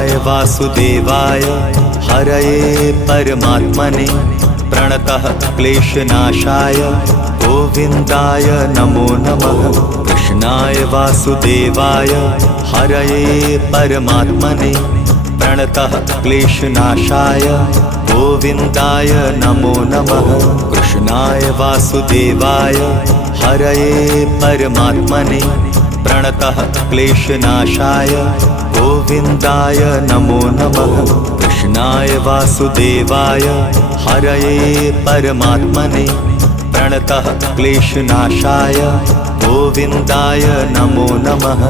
कृष्णाय वासुदेवाय हरये परमात्मने प्रणतः क्लेशनाशाय गोविन्दाय नमो नमः। कृष्णाय वासुदेवाय हरये परमात्मने प्रणतः क्लेशनाशाय गोविन्दाय नमो नमः। कृष्णाय वासुदेवाय हरये परमात्मने प्रणतः क्लेशनाशाय गोविन्दाय नमो नमः। कृष्णाय वासुदेवाय हरये परमात्मने प्रणतः क्लेशनाशाय गोविन्दाय नमो नमः।